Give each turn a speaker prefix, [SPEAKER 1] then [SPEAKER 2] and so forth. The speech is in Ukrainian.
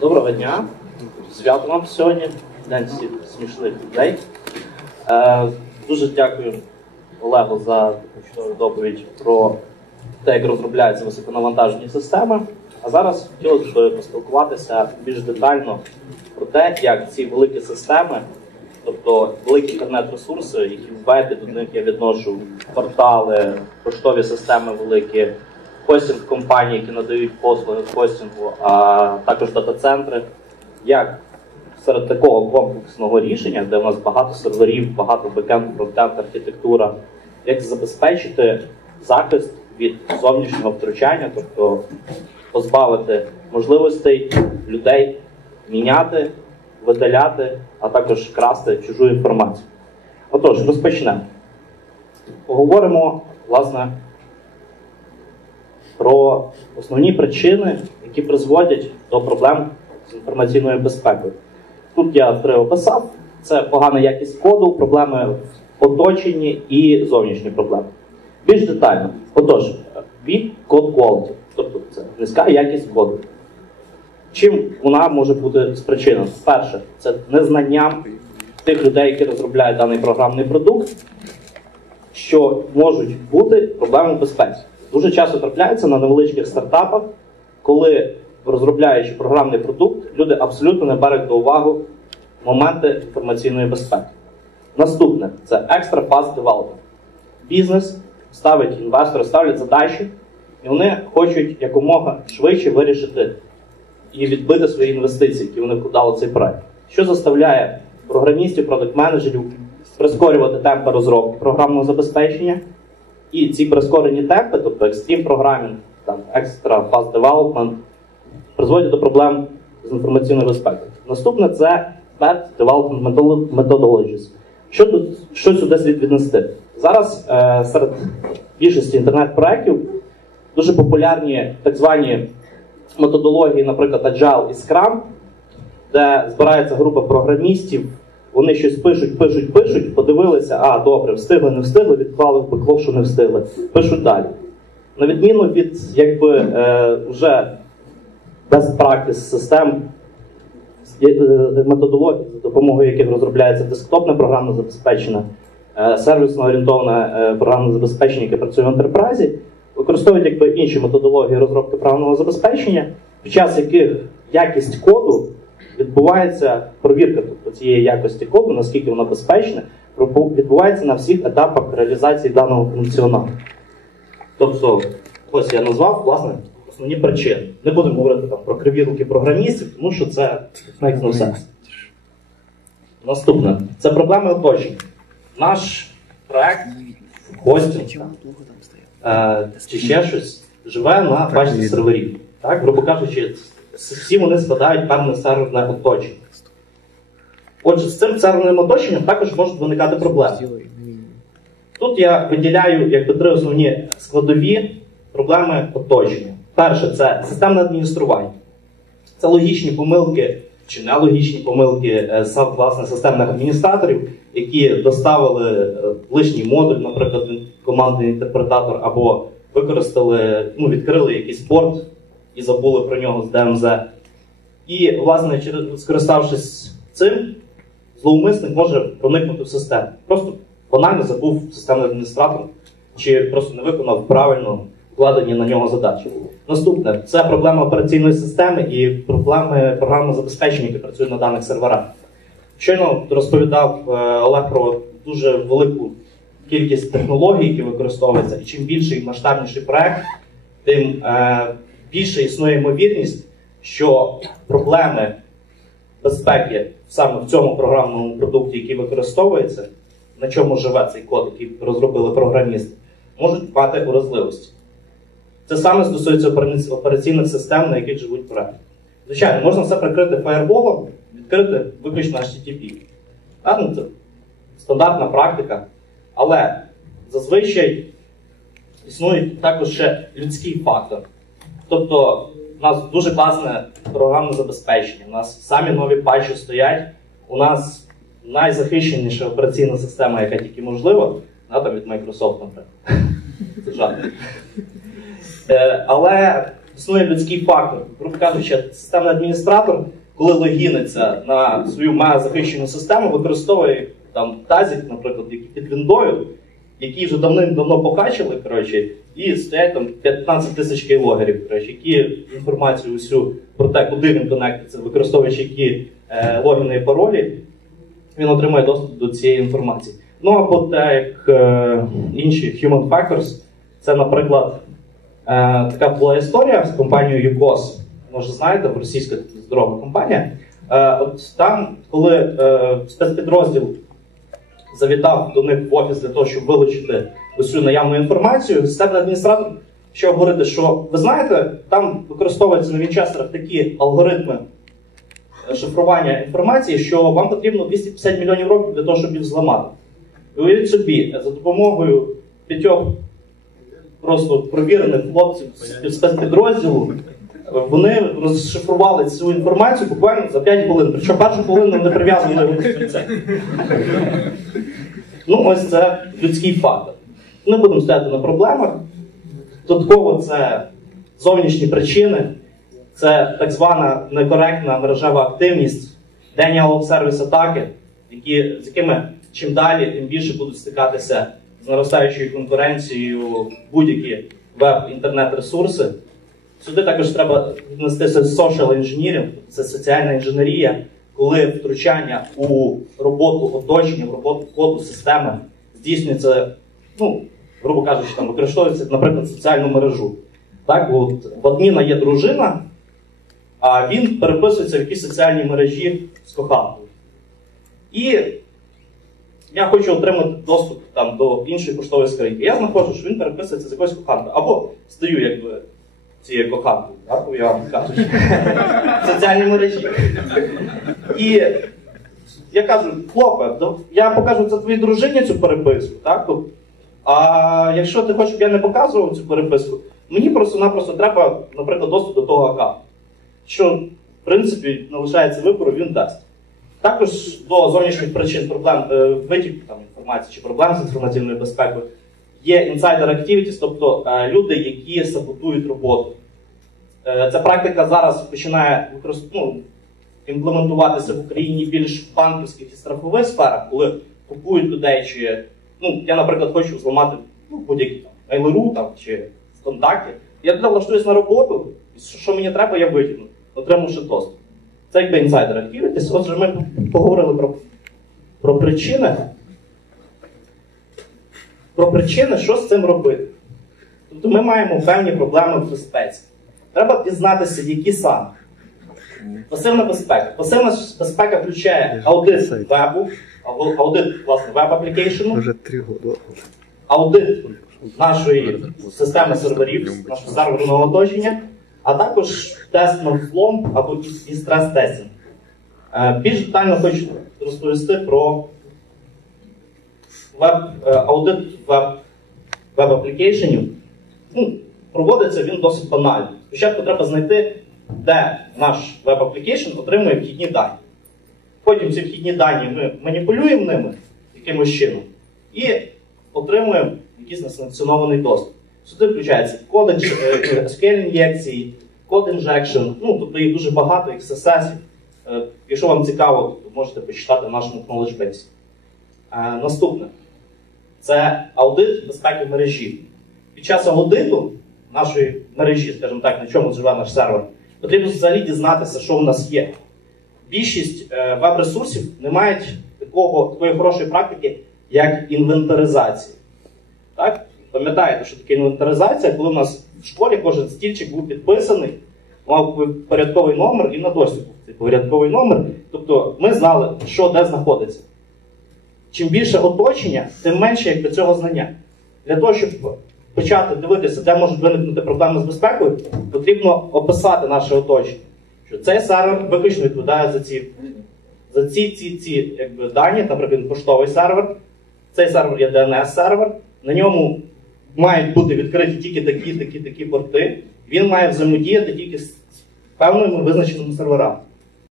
[SPEAKER 1] Доброго дня. Свято вам сьогодні, День всіх смішних людей. Е, дуже дякую Олегу за чудову доповідь про те, як розробляються високонавантажені системи. А зараз хотілося б поспілкуватися більш детально про те, як ці великі системи, тобто великі інтернет-ресурси, які введені, до них я відношу портали, поштові системи великі, хостинг компанії, які надають послуги хостингу, а також дата-центри. Як серед такого комплексного рішення, де у нас багато серверів, багато бекенд, фронтенд, архітектура, як забезпечити захист від зовнішнього втручання, тобто позбавити можливостей людей міняти, видаляти, а також красти чужу інформацію. Отож, розпочнемо. Поговоримо, власне, про основні причини, які призводять до проблем з інформаційною безпекою. Тут я три описав: це погана якість коду, проблеми в оточенні і зовнішні проблеми. Більш детально, отож, від код quality, тобто це низька якість коду. Чим вона може бути спричинена? Перше, це незнання тих людей, які розробляють даний програмний продукт, що можуть бути проблеми в безпеці. Дуже часто трапляється на невеличких стартапах, коли розробляючи програмний продукт, люди абсолютно не беруть до уваги моменти інформаційної безпеки. Наступне це extra fast development. Бізнес ставить інвестори, ставлять задачі, і вони хочуть якомога швидше вирішити і відбити свої інвестиції, які вони вкладали цей проект. Що заставляє програмістів, продакт-менеджерів прискорювати темпи розробки програмного забезпечення? І ці прискорені темпи, тобто Extreme Programming, там, Extra Fast Development, призводять до проблем з інформаційною безпекою. Наступне це Bad Development Methodologies. Що, тут, що сюди слід віднести? Зараз е, серед більшості інтернет-проєктів дуже популярні так звані методології, наприклад, Agile і Scrum, де збирається група програмістів, вони щось пишуть, пишуть, пишуть, подивилися, а, добре, встигли, не встигли, відклали в беклог, що не встигли. Пишуть далі. На відміну від якби, е, вже best practice систем, е, методологій, за допомогою яких розробляється десктопне програмне забезпечення, е, сервісно орієнтоване е, програмне забезпечення, яке працює в ентерпрайзі, використовують якби, інші методології розробки програмного забезпечення, під час яких якість коду відбувається провірка тобто, цієї якості коду, наскільки вона безпечна, відбувається на всіх етапах реалізації даного функціоналу. Тобто, ось я назвав власне основні причини. Не будемо говорити там, про криві руки програмістів, тому що це makes no sense. Наступне це проблеми оточення. Наш проект хостинг е, чи ще щось живе на базі серверів. Так, грубо кажучи, всі вони складають певне серверне оточення. Отже, з цим серверним оточенням також можуть виникати проблеми. Тут я виділяю якби три основні складові проблеми оточення. Перше, це системне адміністрування. Це логічні помилки чи нелогічні помилки сам власне системних адміністраторів, які доставили лишній модуль, наприклад, командний інтерпретатор, або використали, ну, відкрили якийсь порт і забули про нього з ДМЗ. І, власне, скориставшись цим, зловмисник може проникнути в систему. Просто банально забув системний адміністратор, чи просто не виконав правильно вкладені на нього задачі. Наступне це проблема операційної системи і проблеми програмного забезпечення, які працюють на даних серверах. Щойно розповідав Олег про дуже велику кількість технологій, які використовуються, і чим більший масштабніший проект, тим е, більше існує ймовірність, що проблеми безпеки саме в цьому програмному продукті, який використовується, на чому живе цей код, який розробили програмісти, можуть мати уразливості. Це саме стосується операційних систем, на яких живуть проекти. Звичайно, можна все прикрити фаєрболом, відкрити виключно HTTP. Ну, це стандартна практика. Але зазвичай існує також ще людський фактор. Тобто, у нас дуже класне програмне забезпечення, у нас самі нові патчі стоять, у нас найзахищеніша операційна система, яка тільки можлива, там від Microsoft, наприклад. Це жарт. Е, але існує людський фактор. Грубо кажучи, системний адміністратор, коли логіниться на свою мега захищену систему, використовує там тазик, наприклад, який під віндою, який вже давним-давно покачали, коротше, і стоять там 15 тисяч кейлогерів, які інформацію усю про те, куди він конектиться, використовуючи які е, логіни і паролі, він отримає доступ до цієї інформації. Ну або те, як е, інші human factors, це, наприклад, е, така була історія з компанією UCOS. Може, знаєте, російська здорова компанія. Е, от там, коли е, спецпідрозділ завітав до них в офіс для того, щоб вилучити усю наявну інформацію, системний адміністратор почав говорити, що ви знаєте, там використовуються на вінчестерах такі алгоритми е, шифрування інформації, що вам потрібно 250 мільйонів років для того, щоб їх зламати. І уявіть собі, за допомогою п'ятьох просто провірених хлопців з спецпідрозділу, вони розшифрували цю інформацію буквально за 5 хвилин. Причому першу хвилину не прив'язували до. Ну, ось це людський фактор. Не будемо стояти на проблемах. Додатково це зовнішні причини, це так звана некоректна мережева активність, Denial of Service атаки, які, з якими чим далі, тим більше будуть стикатися з наростаючою конкуренцією будь-які веб-інтернет-ресурси. Сюди також треба віднести social engineering, це соціальна інженерія, коли втручання у роботу оточення, в роботу коду системи здійснюється, ну, грубо кажучи, там використовується, наприклад, соціальну мережу. Так, от, в адміна є дружина, а він переписується в якійсь соціальній мережі з коханкою. І я хочу отримати доступ там, до іншої поштової скриньки. Я знаходжу, що він переписується з якоюсь коханкою. Або стою, якби цією коханкою, так, я вам кажу, в соціальній мережі. І я кажу, хлопе, я покажу це твоїй дружині цю переписку, так? А якщо ти хочеш, щоб я не показував цю переписку, мені просто-напросто треба, наприклад, доступ до того аккаунту. Що, в принципі, не лишається вибору, він дасть. Також до зовнішніх причин проблем е, витік там, інформації чи проблем з інформаційною безпекою є insider activities, тобто е, люди, які саботують роботу. Е, ця практика зараз починає ну, імплементуватися в Україні більш в банківських і страхових сферах, коли купують людей, чи ну, я, наприклад, хочу зламати ну, будь-які там Mail.ru там, чи ВКонтакті. Я туди влаштуюсь на роботу, і що мені треба, я витягну, отримавши доступ. Це якби insider activities. Отже, ми поговорили про, про причини. Про причини, що з цим робити. Тобто ми маємо певні проблеми в безпеці. Треба дізнатися, які саме. Пасивна безпека. Пасивна безпека включає аудит вебу, аудит власне веб-аплікейшену, аудит нашої системи серверів, нашого серверного оточення, а також тест на взлом або і стрес-тестинг. Е, більш детально хочу розповісти про веб, е, аудит веб-аплікейшенів. Ну, проводиться він досить банально. Спочатку треба знайти, де наш веб-аплікейшн отримує вхідні дані. Потім ці вхідні дані ми маніпулюємо ними якимось чином і отримуємо якийсь несанкціонований доступ. Сюди включається код SQL ін'єкції, код injection, ну, тобто їх дуже багато, XSS. Е, якщо вам цікаво, то можете почитати в нашому Knowledge Base. Е, наступне це аудит безпеки мережі. Під час аудиту нашої мережі, скажімо так, на чому живе наш сервер, потрібно взагалі дізнатися, що в нас є. Більшість е, веб-ресурсів не мають такого, такої хорошої практики, як інвентаризація. Так? Пам'ятаєте, що таке інвентаризація, коли у нас в школі кожен стільчик був підписаний, мав порядковий номер і на досі був цей порядковий номер. Тобто ми знали, що де знаходиться. Чим більше оточення, тим менше якби, цього знання. Для того, щоб почати дивитися, де можуть виникнути проблеми з безпекою, потрібно описати наше оточення. Що цей сервер виключно відповідає за ці за ці ці, ці якби, дані, наприклад, поштовий сервер. Цей сервер є DNS-сервер, на ньому мають бути відкриті тільки такі, такі, такі порти. Він має взаємодіяти тільки з певними визначеними серверами.